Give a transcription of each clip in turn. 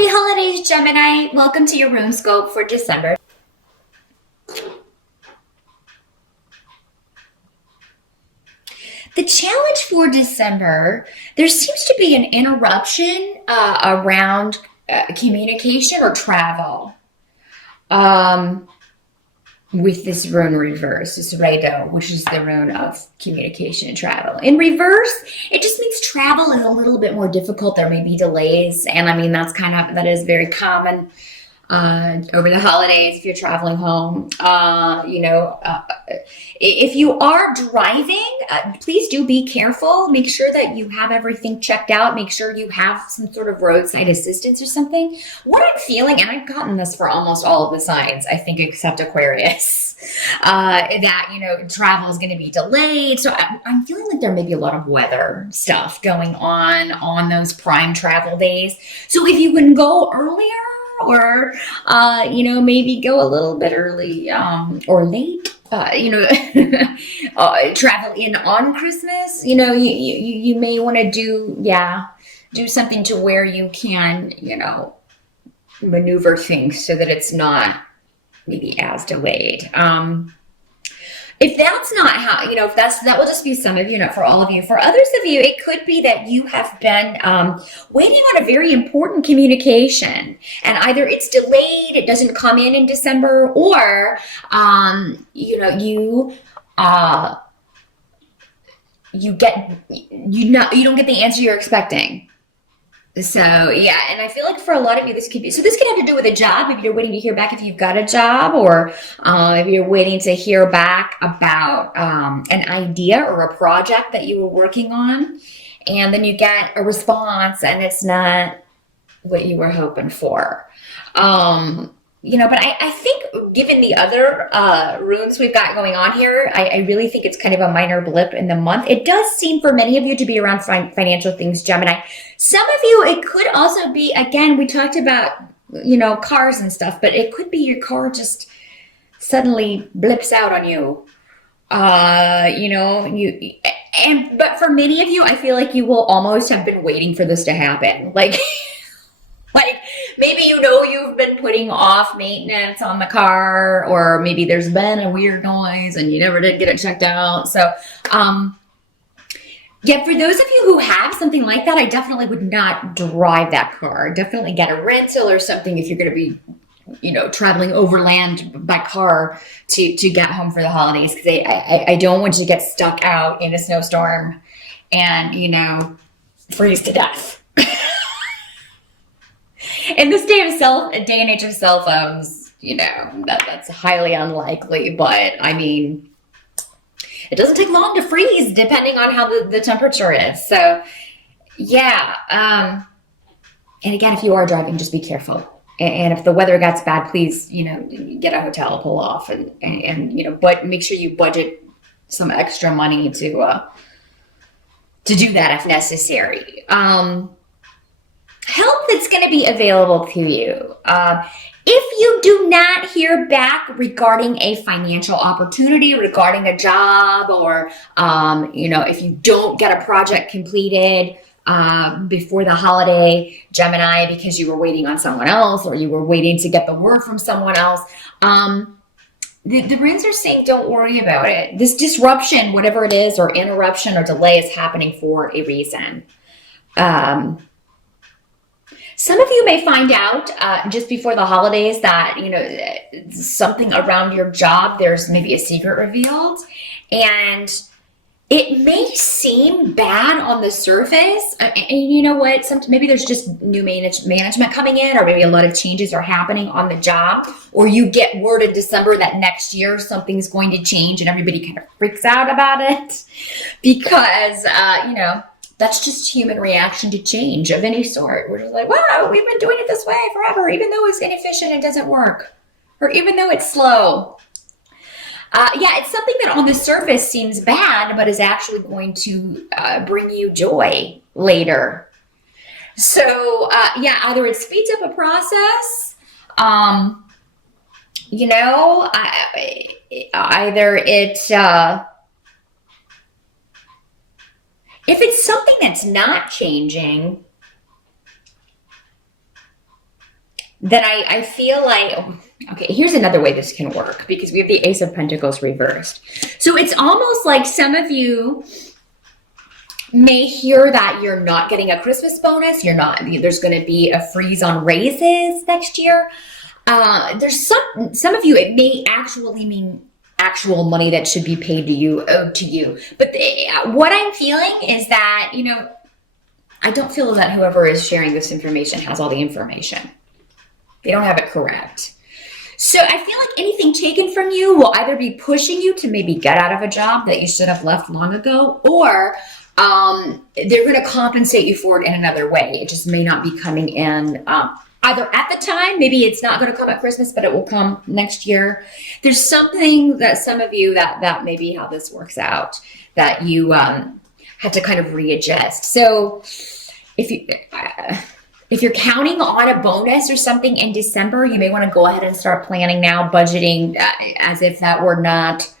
Happy holidays, Gemini. Welcome to your room scope for December. The challenge for December, there seems to be an interruption around communication or travel. Um, with this rune reverse, this Rado, which is the rune of communication and travel. In reverse, it just means travel is a little bit more difficult. There may be delays, and I mean that is very common over the holidays if you're traveling home. If you are driving, please do be careful. Make sure that you have everything checked out. Make sure you have some sort of roadside assistance or something. What I'm feeling, and I've gotten this for almost all of the signs, I think, except Aquarius, that, travel is going to be delayed. So I'm feeling like there may be a lot of weather stuff going on those prime travel days. So if you can go earlier, or maybe go a little bit early or late, travel in on Christmas, you may want to do something to where you can maneuver things so that it's not maybe as delayed. If that's not how, that will just be some of you, not for all of you. For others of you, it could be that you have been waiting on a very important communication, and either it's delayed, it doesn't come in December, or you don't get the answer you're expecting. So yeah, and I feel like for a lot of you, this could have to do with a job. Maybe you're waiting to hear back if you've got a job, or maybe you're waiting to hear back about an idea or a project that you were working on, and then you get a response and it's not what you were hoping for. But I think given the other runes we've got going on here, I really think it's kind of a minor blip in the month. It does seem for many of you to be around financial things, Gemini. Some of you, it could also be, again, we talked about, cars and stuff, but it could be your car just suddenly blips out on you. But for many of you, I feel like you will almost have been waiting for this to happen. Like maybe you've been putting off maintenance on the car, or maybe there's been a weird noise and you never did get it checked out. So, for those of you who have something like that, I definitely would not drive that car. Definitely get a rental or something if you're going to be, traveling overland by car to get home for the holidays. Because I don't want you to get stuck out in a snowstorm and, freeze to death. In this day and age of cell phones, that's highly unlikely. But I mean, it doesn't take long to freeze depending on how the temperature is. So, yeah. And again, if you are driving, just be careful. And if the weather gets bad, please, get a hotel, pull off, and but make sure you budget some extra money to do that if necessary. Help that's going to be available to you. If you do not hear back regarding a financial opportunity, regarding a job, or, if you don't get a project completed before the holiday, Gemini, because you were waiting on someone else, or you were waiting to get the word from someone else, the runes are saying don't worry about it. This disruption, whatever it is, or interruption or delay, is happening for a reason. Some of you may find out just before the holidays that, something around your job, there's maybe a secret revealed, and it may seem bad on the surface. And you know what? Maybe there's just new management coming in, or maybe a lot of changes are happening on the job, or you get word in December that next year something's going to change and everybody kind of freaks out about it because, that's just human reaction to change of any sort. We're just like, wow, we've been doing it this way forever, even though it's inefficient and doesn't work, or even though it's slow. It's something that on the surface seems bad, but is actually going to bring you joy later. So, either it speeds up a process, either it... If it's something that's not changing, then I feel like, okay, here's another way this can work because we have the Ace of Pentacles reversed. So it's almost like some of you may hear that you're not getting a Christmas bonus. There's going to be a freeze on raises next year. There's some of you, it may actually mean actual money that should be paid to you, owed to you. But what I'm feeling is that, I don't feel that whoever is sharing this information has all the information. They don't have it correct. So I feel like anything taken from you will either be pushing you to maybe get out of a job that you should have left long ago, or they're going to compensate you for it in another way. It just may not be coming in either at the time. Maybe it's not going to come at Christmas, but it will come next year. There's something that some of you that may be how this works out, that you have to kind of readjust. So if you're counting on a bonus or something in December, you may want to go ahead and start planning now, budgeting as if that were not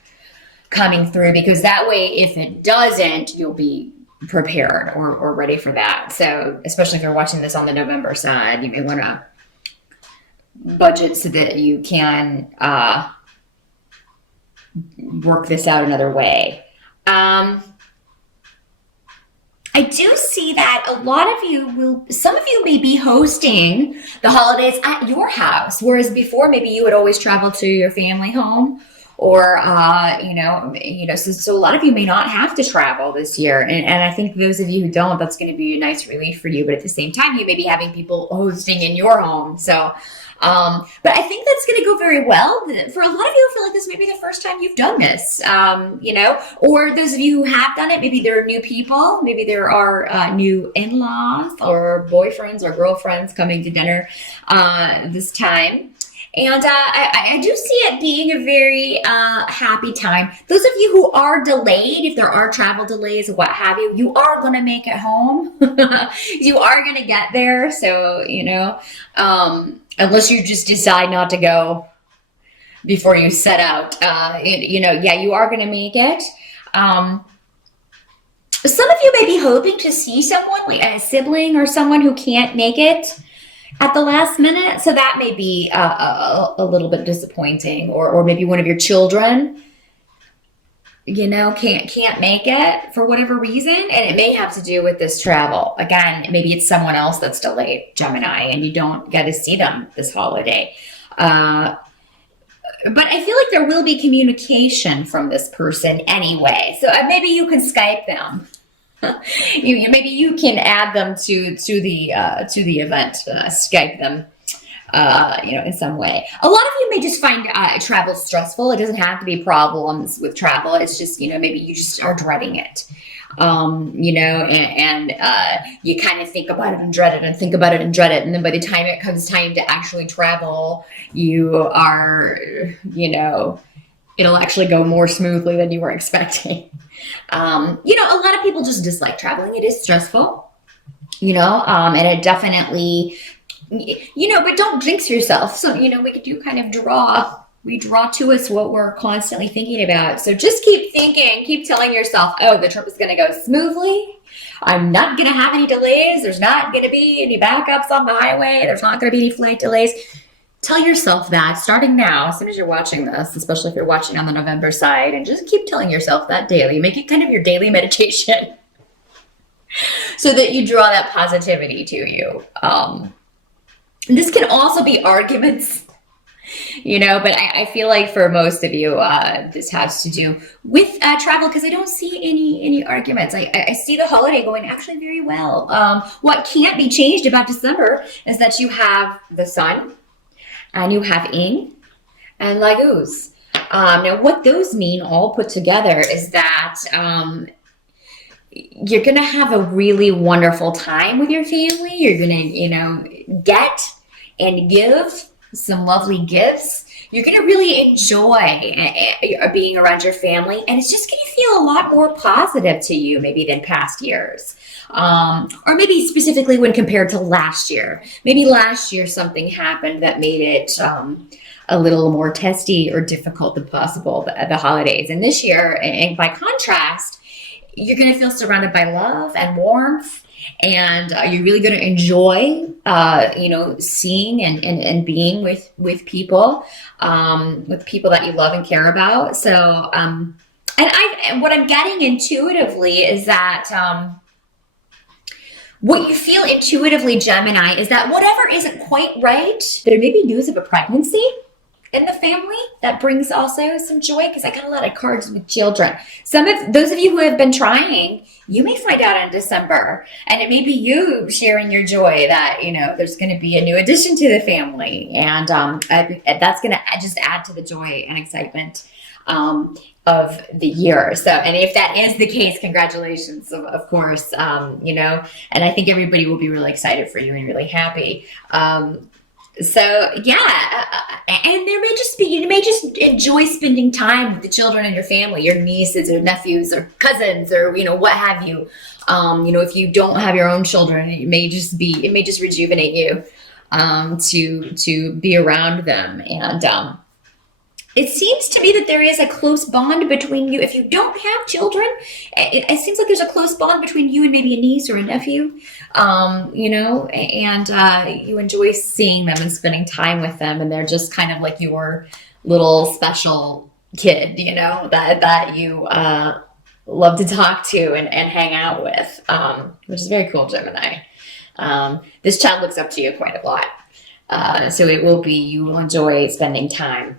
coming through, because that way, if it doesn't, you'll be prepared or ready for that. So especially if you're watching this on the November side, you may want to budget so that you can work this out another way. I do see that a lot of some of you may be hosting the holidays at your house, whereas before maybe you would always travel to your family home, or so a lot of you may not have to travel this year, and I think those of you who don't, that's going to be a nice relief for you. But at the same time, you may be having people hosting in your home, so. But I think that's going to go very well. For a lot of you, I feel like this may be the first time you've done this, or those of you who have done it, maybe there are new people, maybe there are new in-laws or boyfriends or girlfriends coming to dinner this time. And I do see it being a very happy time. Those of you who are delayed, if there are travel delays or what have you, you are going to make it home. You are going to get there. So, unless you just decide not to go before you set out, you are going to make it. Some of you may be hoping to see someone, like a sibling or someone who can't make it at the last minute. So that may be a little bit disappointing, or maybe one of your children, can't make it for whatever reason. And it may have to do with this travel. Again, maybe it's someone else that's delayed, Gemini, and you don't get to see them this holiday. But I feel like there will be communication from this person anyway. So maybe you can Skype them. Maybe you can add them to the event, Skype them, in some way. A lot of you may just find travel stressful. It doesn't have to be problems with travel. It's just, maybe you just are dreading it, and you kind of think about it and dread it and think about it and dread it. And then by the time it comes time to actually travel, you are, it'll actually go more smoothly than you were expecting. A lot of people just dislike traveling. It is stressful, and it definitely, but don't jinx yourself. So, we do kind of we draw to us what we're constantly thinking about. So just keep thinking, keep telling yourself, oh, the trip is going to go smoothly. I'm not going to have any delays. There's not going to be any backups on the highway. There's not going to be any flight delays. Tell yourself that starting now, as soon as you're watching this, especially if you're watching on the November side, and just keep telling yourself that daily. Make it kind of your daily meditation so that you draw that positivity to you. This can also be arguments, but I feel like for most of you, this has to do with travel, because I don't see any arguments. I see the holiday going actually very well. What can't be changed about December is that you have the sun, and you have Ing and Laguz. Now, what those mean all put together is that you're going to have a really wonderful time with your family. You're going to, get and give some lovely gifts. You're going to really enjoy being around your family, and it's just going to feel a lot more positive to you maybe than past years. Or maybe specifically when compared to last year. Maybe last year something happened that made it a little more testy or difficult than possible at the holidays. And this year, and by contrast, you're going to feel surrounded by love and warmth, and you're really going to enjoy seeing and being with people that you love and care about. So, and what I'm getting intuitively is that, what you feel intuitively, Gemini, is that whatever isn't quite right, there may be news of a pregnancy in the family that brings also some joy, because I got a lot of cards with children. Some of those of you who have been trying, you may find out in December, and it may be you sharing your joy that there's going to be a new addition to the family, and that's going to just add to the joy and excitement of the year. So, and if that is the case, congratulations, of course, and I think everybody will be really excited for you and really happy. So yeah, and you may just enjoy spending time with the children in your family, your nieces or nephews or cousins or, what have you. If you don't have your own children, it may just rejuvenate you, to be around them. And, it seems to me that there is a close bond between you. If you don't have children, it seems like there's a close bond between you and maybe a niece or a nephew, and you enjoy seeing them and spending time with them. And they're just kind of like your little special kid, that you love to talk to and hang out with, which is very cool, Gemini. This child looks up to you quite a lot. So you will enjoy spending time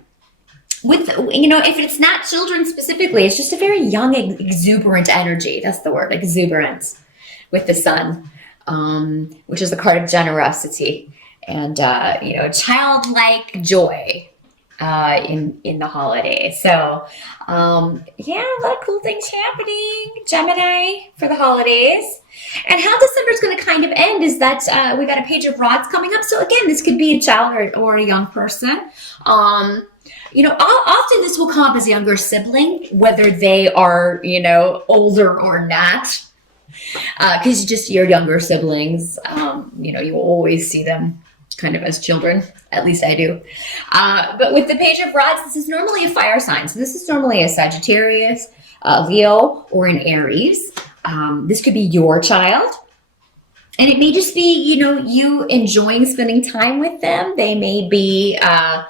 with, if it's not children specifically, it's just a very young, exuberant energy. That's the word, exuberance, with the sun, which is the card of generosity and, childlike joy in the holidays. So, a lot of cool things happening, Gemini, for the holidays. And how December's going to kind of end is that we got a page of rods coming up. So again, this could be a child or a young person. Often this will come up as a younger sibling, whether they are, older or not. Because just your younger siblings, you will always see them kind of as children. At least I do. But with the page of rods, this is normally a fire sign. So this is normally a Sagittarius, Leo, or an Aries. This could be your child. And it may just be, you enjoying spending time with them. They may be, I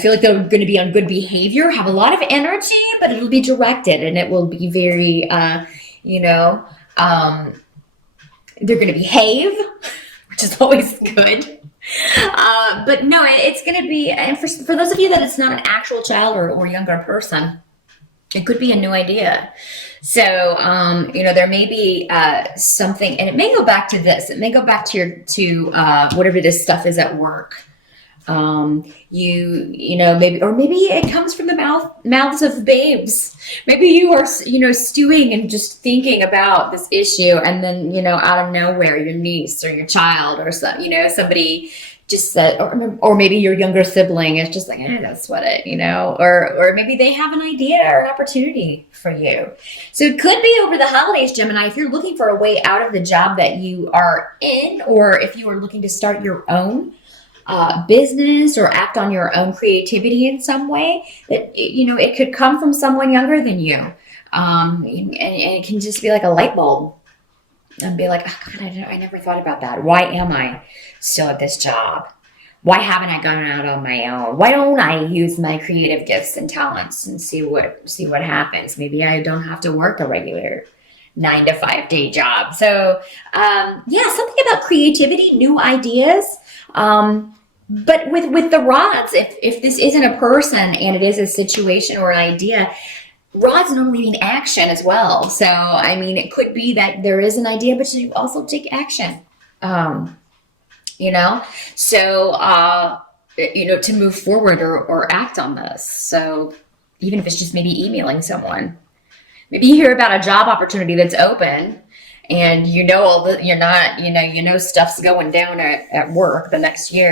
feel like they're going to be on good behavior, have a lot of energy, but it'll be directed and it will be very, they're going to behave, which is always good. But no, it's going to be, and for those of you that it's not an actual child or younger person, it could be a new idea. So, there may be something, and it may go back to this. It may go back to whatever this stuff is at work. Maybe it comes from the mouths of babes. Maybe you are, stewing and just thinking about this issue, and then, out of nowhere, your niece or your child or somebody just said, or maybe your younger sibling is just like, that's what or maybe they have an idea or an opportunity for you. So it could be over the holidays, Gemini, if you're looking for a way out of the job that you are in, or if you are looking to start your own business or act on your own creativity in some way, that it could come from someone younger than you, and it can just be like a light bulb and be like, oh God, I never thought about that. Why am I still at this job? Why haven't I gone out on my own? Why don't I use my creative gifts and talents and see what happens? Maybe I don't have to work a regular 9-to-5 day job. So something about creativity, new ideas. But with the rods, if this isn't a person and it is a situation or an idea, rods normally mean action as well. So, it could be that there is an idea, but you also take action, to move forward or act on this. So even if it's just maybe emailing someone, maybe you hear about a job opportunity that's open and stuff's going down at work the next year.